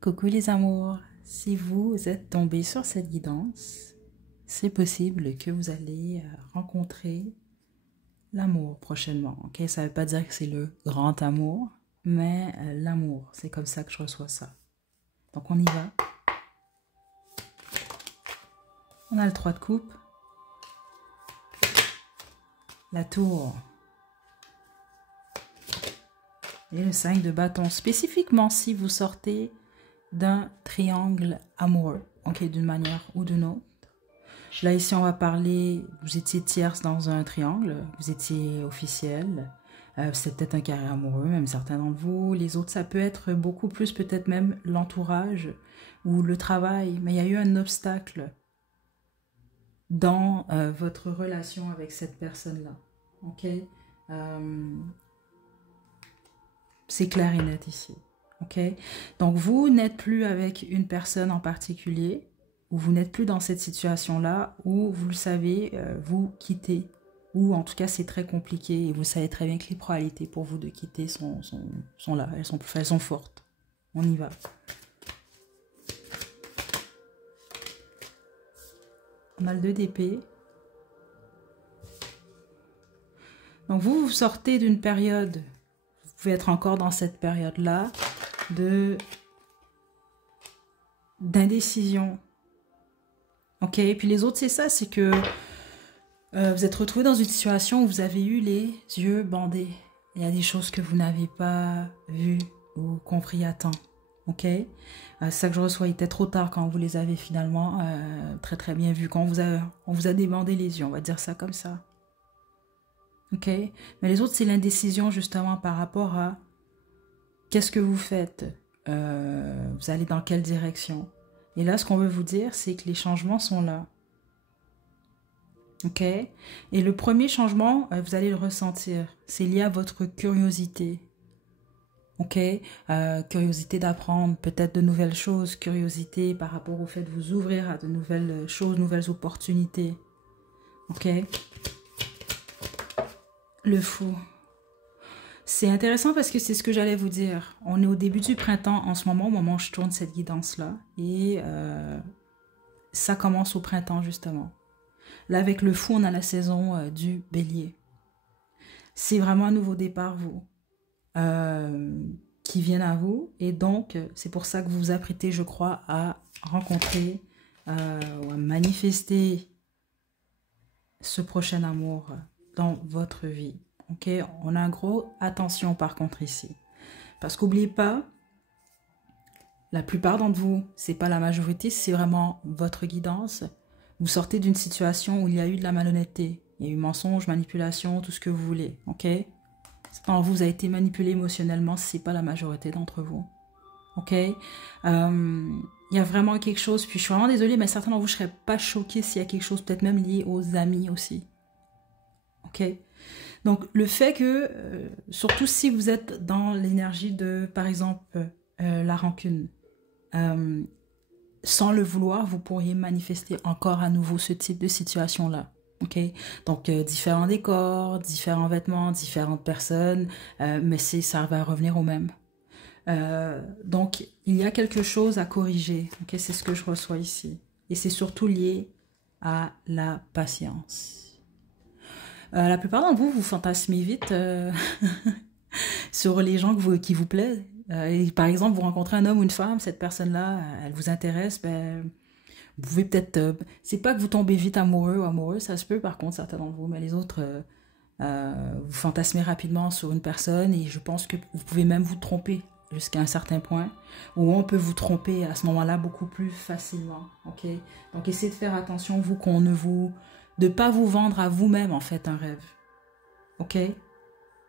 Coucou les amours, si vous êtes tombés sur cette guidance, c'est possible que vous allez rencontrer l'amour prochainement. Ok, ça ne veut pas dire que c'est le grand amour, mais l'amour, c'est comme ça que je reçois ça. Donc on y va. On a le 3 de coupe, la tour et le 5 de bâton. Spécifiquement si vous sortez d'un triangle amoureux, ok, d'une manière ou d'une autre. Là, ici, on va parler, vous étiez tierce dans un triangle, vous étiez officiel, c'est peut-être un carré amoureux, même certains d'entre vous. Les autres, ça peut être beaucoup plus, peut-être même l'entourage ou le travail, mais il y a eu un obstacle dans votre relation avec cette personne-là, ok? C'est clair et net ici, ok? Donc, vous n'êtes plus avec une personne en particulier, ou vous n'êtes plus dans cette situation-là, où vous le savez, vous quittez, ou en tout cas c'est très compliqué, et vous savez très bien que les probabilités pour vous de quitter sont là, elles sont fortes. On y va. On a le 2 d'épée. Donc vous sortez d'une période, vous pouvez être encore dans cette période-là, d'indécision. Ok, et puis les autres, c'est ça, c'est que vous êtes retrouvé dans une situation où vous avez eu les yeux bandés. Il y a des choses que vous n'avez pas vues ou compris à temps. Ok, c'est ça que je reçois. Il était trop tard quand vous les avez finalement très bien vus. Quand on vous a débandé les yeux, on va dire ça comme ça. Ok, mais les autres, c'est l'indécision justement par rapport à qu'est-ce que vous faites. Vous allez dans quelle direction. Et là, ce qu'on veut vous dire, c'est que les changements sont là. Ok? Et le premier changement, vous allez le ressentir. C'est lié à votre curiosité. Ok? Curiosité d'apprendre peut-être de nouvelles choses. Curiosité par rapport au fait de vous ouvrir à de nouvelles choses, nouvelles opportunités. Ok? Le fou. C'est intéressant parce que c'est ce que j'allais vous dire. On est au début du printemps en ce moment, au moment où je tourne cette guidance-là. Et ça commence au printemps, justement. Là, avec le fou, on a la saison du bélier. C'est vraiment un nouveau départ, vous, qui vient à vous. Et donc, c'est pour ça que vous vous apprêtez, je crois, à rencontrer ou à manifester ce prochain amour dans votre vie. Ok, on a un gros attention par contre ici. Parce qu'oubliez pas, la plupart d'entre vous, c'est pas la majorité, c'est vraiment votre guidance. Vous sortez d'une situation où il y a eu de la malhonnêteté. Il y a eu mensonge, manipulation, tout ce que vous voulez. Ok? Certains d'entre vous a été manipulé émotionnellement, c'est pas la majorité d'entre vous. Ok? Il y a vraiment quelque chose, puis je suis vraiment désolée, mais certains d'entre vous, je serais pas choquée s'il y a quelque chose peut-être même lié aux amis aussi. Ok? Donc, le fait que, surtout si vous êtes dans l'énergie de, par exemple, la rancune, sans le vouloir, vous pourriez manifester encore à nouveau ce type de situation-là. Ok? Donc, différents décors, différents vêtements, différentes personnes, mais ça va revenir au même. Donc, il y a quelque chose à corriger. Ok? C'est ce que je reçois ici. Et c'est surtout lié à la patience. La plupart d'entre vous, vous fantasmez vite sur les gens qui vous plaisent. Et par exemple, vous rencontrez un homme ou une femme, cette personne-là, elle vous intéresse, ben, vous pouvez peut-être... c'est pas que vous tombez vite amoureux ou amoureuse, ça se peut par contre, certains d'entre vous, mais les autres, vous fantasmez rapidement sur une personne et je pense que vous pouvez même vous tromper jusqu'à un certain point, où on peut vous tromper à ce moment-là beaucoup plus facilement, ok? Donc essayez de faire attention, vous, de pas vous vendre à vous-même, en fait, un rêve, ok?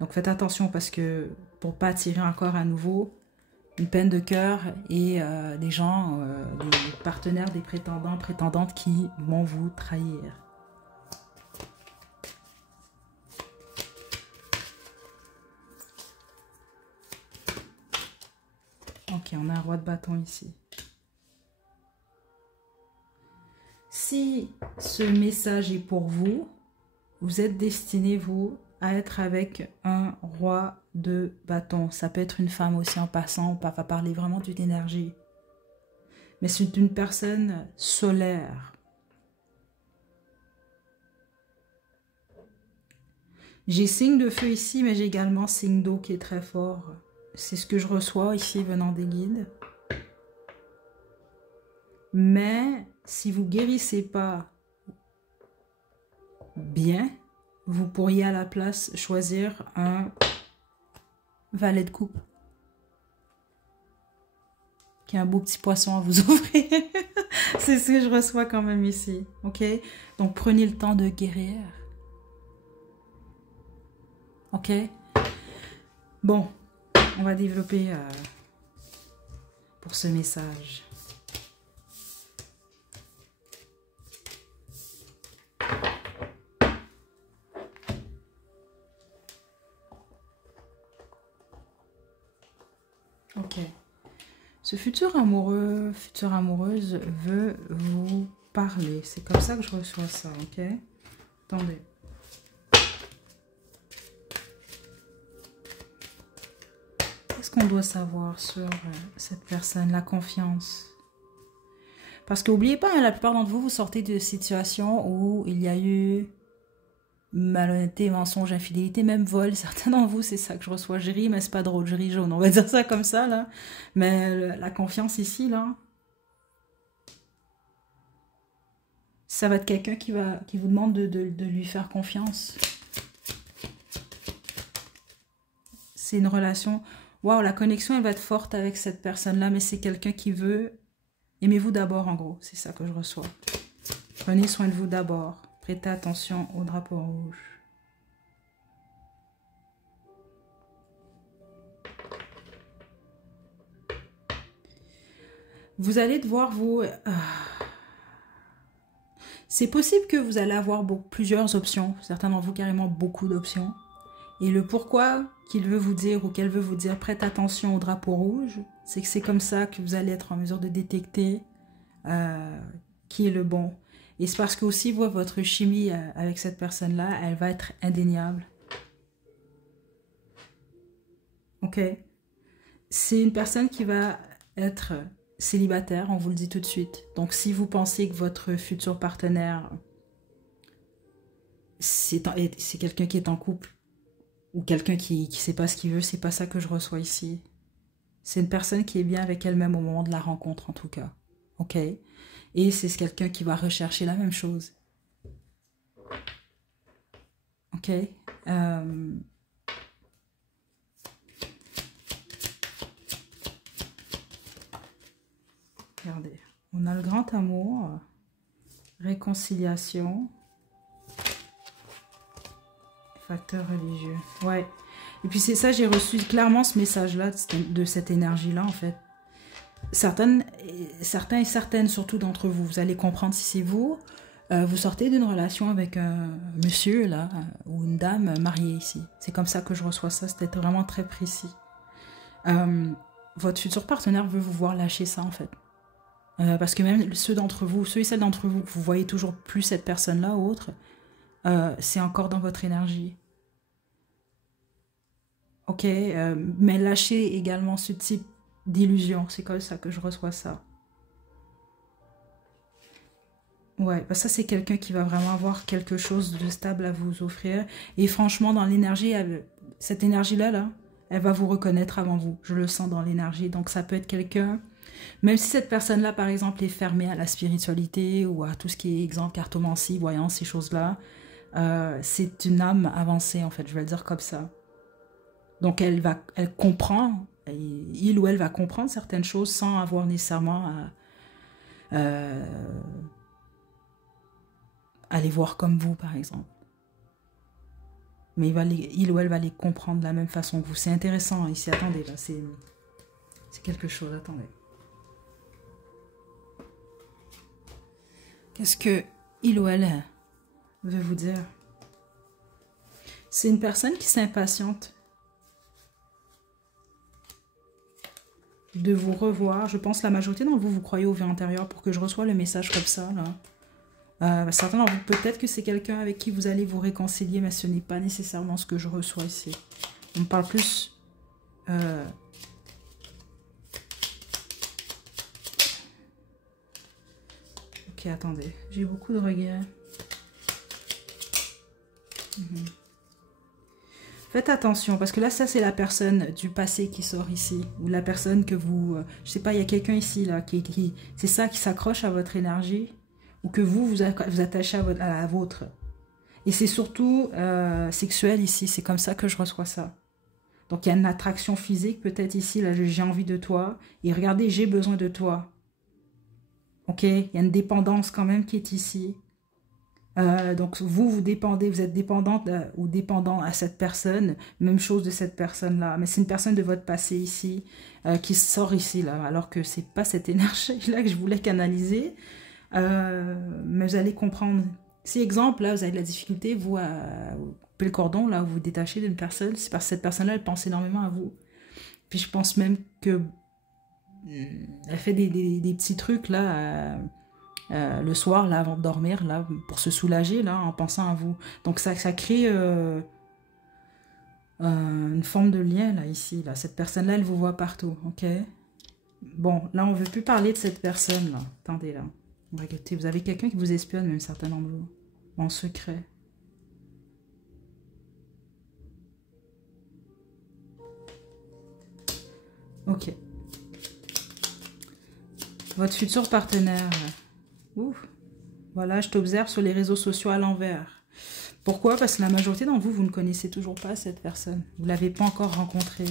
Donc faites attention parce que pour pas attirer encore à nouveau une peine de cœur et des gens, des partenaires, des prétendants, prétendantes qui vont vous trahir. Ok, on a un roi de bâton ici. Si ce message est pour vous, vous êtes destiné, vous, à être avec un roi de bâton. Ça peut être une femme aussi en passant, on va parler vraiment d'une énergie. mais c'est une personne solaire. J'ai signe de feu ici, mais j'ai également signe d'eau qui est très fort. C'est ce que je reçois ici venant des guides. Mais si vous guérissez pas bien, vous pourriez à la place choisir un valet de coupe. Qui a un beau petit poisson à vous offrir. C'est ce que je reçois quand même ici. Ok? Donc prenez le temps de guérir. Ok? Bon, on va développer pour ce message. Ok. Ce futur amoureux, future amoureuse veut vous parler. C'est comme ça que je reçois ça, ok? Attendez. Qu'est-ce qu'on doit savoir sur cette personne? La confiance. Parce que n'oubliez pas, hein, la plupart d'entre vous, vous sortez de situations où il y a eu malhonnêteté, mensonge, infidélité, même vol. Certains d'entre vous, c'est ça que je reçois. Je ris, mais c'est pas drôle, je ris jaune. On va dire ça comme ça, là. Mais la confiance ici, là, ça va être quelqu'un qui vous demande de lui faire confiance. C'est une relation... Waouh, la connexion, elle va être forte avec cette personne-là, mais c'est quelqu'un qui veut... Aimez-vous d'abord, en gros. C'est ça que je reçois. Prenez soin de vous d'abord. Prêtez attention au drapeau rouge. Vous allez devoir vous... C'est possible que vous allez avoir plusieurs options. Certains d'entre vous, carrément beaucoup d'options. Et le pourquoi qu'il veut vous dire ou qu'elle veut vous dire, prête attention au drapeau rouge, c'est que c'est comme ça que vous allez être en mesure de détecter qui est le bon. Et c'est parce que aussi, votre chimie avec cette personne-là, elle va être indéniable. Ok? C'est une personne qui va être célibataire, on vous le dit tout de suite. Donc, si vous pensez que votre futur partenaire, c'est quelqu'un qui est en couple, ou quelqu'un qui ne sait pas ce qu'il veut, c'est pas ça que je reçois ici. C'est une personne qui est bien avec elle-même au moment de la rencontre, en tout cas. Ok? Et c'est quelqu'un qui va rechercher la même chose. Ok? Regardez. On a le grand amour, réconciliation, facteur religieux. Ouais. Et puis c'est ça, j'ai reçu clairement ce message-là, de cette énergie-là, en fait. Certains et certaines, surtout d'entre vous, vous allez comprendre si c'est vous. Vous sortez d'une relation avec un monsieur, là, ou une dame mariée ici. C'est comme ça que je reçois ça, c'était vraiment très précis. Votre futur partenaire veut vous voir lâcher ça, en fait. Parce que même ceux et celles d'entre vous, vous voyez toujours plus cette personne-là ou autre, c'est encore dans votre énergie. Ok, mais lâchez également ce type d'illusion. C'est comme ça que je reçois ça. Ouais, bah ça c'est quelqu'un qui va vraiment avoir quelque chose de stable à vous offrir. Et franchement, dans l'énergie, cette énergie-là, elle va vous reconnaître avant vous. Je le sens dans l'énergie. Donc ça peut être quelqu'un, même si cette personne-là, par exemple, est fermée à la spiritualité ou à tout ce qui est exemple, cartomancie, voyance, ces choses-là, c'est une âme avancée, en fait, je vais le dire comme ça. Donc elle comprend, il ou elle va comprendre certaines choses sans avoir nécessairement à les voir comme vous, par exemple. Mais il ou elle va les comprendre de la même façon que vous. C'est intéressant ici. Attendez, là, c'est quelque chose. Attendez. Qu'est-ce que il ou elle veut vous dire? C'est une personne qui s'impatiente de vous revoir. Je pense que la majorité d'entre vous, vous croyez au vie antérieure pour que je reçoive le message comme ça, là. Certains d'entre vous, peut-être que c'est quelqu'un avec qui vous allez vous réconcilier, mais ce n'est pas nécessairement ce que je reçois ici. On me parle plus... Ok, attendez. J'ai beaucoup de regrets. Faites attention, parce que là, ça, c'est la personne du passé qui sort ici. Ou la personne que vous... je sais pas, il y a quelqu'un ici, là, qui c'est ça qui s'accroche à votre énergie. Ou que vous attachez à la vôtre. Et c'est surtout sexuel ici. C'est comme ça que je reçois ça. Donc, il y a une attraction physique, peut-être ici. Là, j'ai envie de toi. Et regardez, j'ai besoin de toi. Ok? Il y a une dépendance quand même qui est ici. Donc, vous dépendez, vous êtes dépendante ou dépendant à cette personne. Même chose de cette personne-là. Mais c'est une personne de votre passé ici qui sort ici, là. Alors que c'est pas cette énergie-là que je voulais canaliser. Mais vous allez comprendre. Si, exemple, là, vous avez de la difficulté, vous coupez le cordon, là, vous vous détachez d'une personne, c'est parce que cette personne-là, elle pense énormément à vous. Puis je pense même que elle fait des petits trucs, là, le soir, là, avant de dormir, là, pour se soulager, là, en pensant à vous. Donc ça crée une forme de lien, là, ici, là. Cette personne-là, elle vous voit partout, ok? Bon, là, on ne veut plus parler de cette personne, là. Attendez, là. Regardez, vous avez quelqu'un qui vous espionne, même certains d'entre vous, en secret. Ok. Votre futur partenaire. Ouf. Voilà, je t'observe sur les réseaux sociaux à l'envers. Pourquoi? Parce que la majorité d'entre vous, vous ne connaissez toujours pas cette personne. Vous ne l'avez pas encore rencontrée.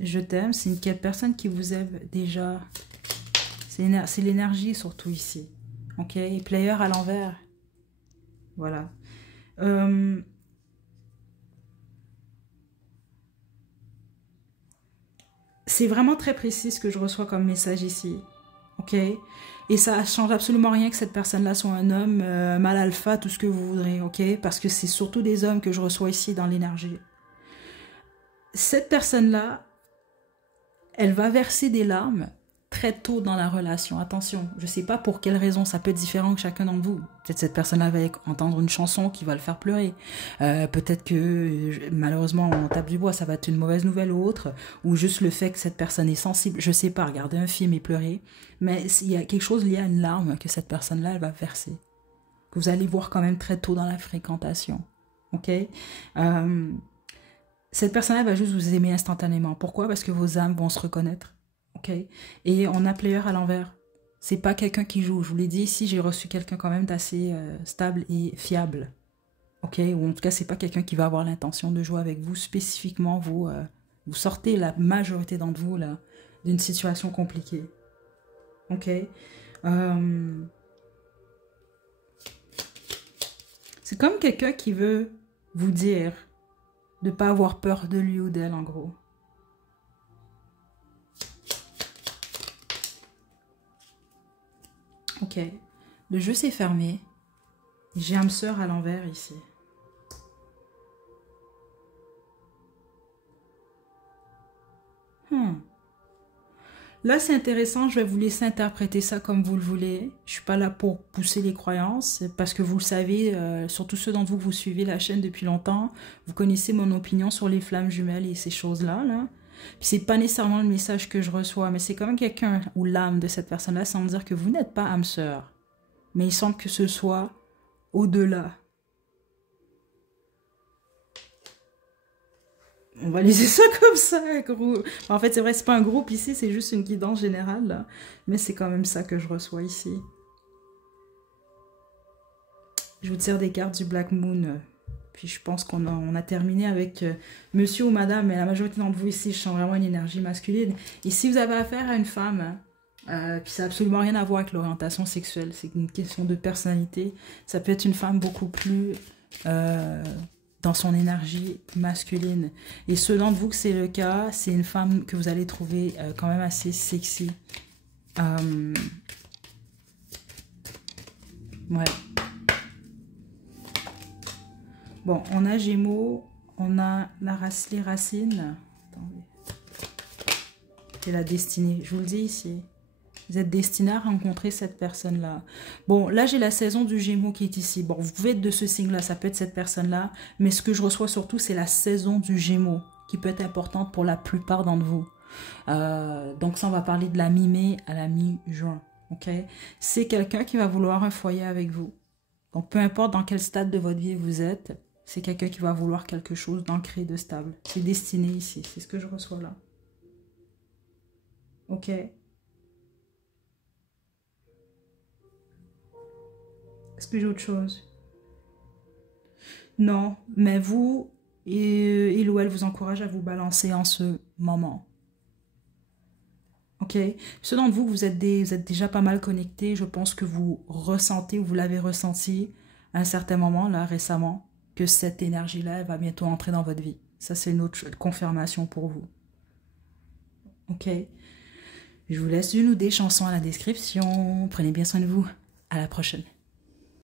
Je t'aime, c'est une personne qui vous aime déjà. C'est l'énergie surtout ici. Ok? Et player à l'envers. Voilà. C'est vraiment très précis ce que je reçois comme message ici. Ok? Et ça change absolument rien que cette personne-là soit un homme, mâle alpha, tout ce que vous voudrez. Ok? Parce que c'est surtout des hommes que je reçois ici dans l'énergie. Cette personne-là, elle va verser des larmes très tôt dans la relation. Attention, je ne sais pas pour quelle raison, ça peut être différent que chacun d'entre vous. Peut-être cette personne-là va entendre une chanson qui va le faire pleurer. Peut-être que, malheureusement, on tape du bois, ça va être une mauvaise nouvelle ou autre. Ou juste le fait que cette personne est sensible. Je ne sais pas, regarder un film et pleurer. Mais il y a quelque chose lié à une larme que cette personne-là, elle va verser. Que vous allez voir quand même très tôt dans la fréquentation. Ok? Cette personne-là va juste vous aimer instantanément. Pourquoi? Parce que vos âmes vont se reconnaître. Ok? Et on a player à l'envers. C'est pas quelqu'un qui joue. Je vous l'ai dit ici, j'ai reçu quelqu'un quand même d'assez stable et fiable. Ok? Ou en tout cas, c'est pas quelqu'un qui va avoir l'intention de jouer avec vous spécifiquement. Vous sortez la majorité d'entre vous là d'une situation compliquée. Ok? C'est comme quelqu'un qui veut vous dire de ne pas avoir peur de lui ou d'elle, en gros. Ok. Le jeu s'est fermé. J'ai âme sœur à l'envers ici. Là, c'est intéressant. Je vais vous laisser interpréter ça comme vous le voulez. Je suis pas là pour pousser les croyances. Parce que vous le savez, surtout ceux d'entre vous que vous suivez la chaîne depuis longtemps, vous connaissez mon opinion sur les flammes jumelles et ces choses-là. Là. C'est pas nécessairement le message que je reçois, mais c'est quand même quelqu'un ou l'âme de cette personne-là sans dire que vous n'êtes pas âme sœur. Mais il semble que ce soit au-delà. On va laisser ça comme ça, groupe. En fait, c'est vrai, c'est pas un groupe ici, c'est juste une guidance générale, là. Mais c'est quand même ça que je reçois ici. Je vous tire des cartes du Black Moon. Puis je pense qu'on a terminé avec monsieur ou madame, mais la majorité d'entre vous ici, je sens vraiment une énergie masculine. Et si vous avez affaire à une femme, puis ça n'a absolument rien à voir avec l'orientation sexuelle, c'est une question de personnalité, ça peut être une femme beaucoup plus... dans son énergie masculine. Et ceux d'entre vous que c'est le cas, c'est une femme que vous allez trouver quand même assez sexy. Ouais. Bon, on a Gémeaux, on a les racines. Attendez. Et la destinée, je vous le dis ici. Vous êtes destiné à rencontrer cette personne-là. Bon, là, j'ai la saison du Gémeaux qui est ici. Bon, vous pouvez être de ce signe-là, ça peut être cette personne-là. Mais ce que je reçois surtout, c'est la saison du Gémeaux, qui peut être importante pour la plupart d'entre vous. Donc ça, on va parler de la mi-mai à la mi-juin. ok? C'est quelqu'un qui va vouloir un foyer avec vous. Donc, peu importe dans quel stade de votre vie vous êtes, c'est quelqu'un qui va vouloir quelque chose d'ancré, de stable. C'est destiné ici, c'est ce que je reçois là. Ok? Est-ce que j'ai autre chose? Non, mais vous, il ou elle vous encourage à vous balancer en ce moment. Ok? Ceux d'entre vous, vous êtes déjà pas mal connectés. Je pense que vous ressentez ou vous l'avez ressenti à un certain moment, là, récemment, que cette énergie-là, elle va bientôt entrer dans votre vie. Ça, c'est une autre confirmation pour vous. Ok? Je vous laisse une ou des chansons à la description. Prenez bien soin de vous. À la prochaine.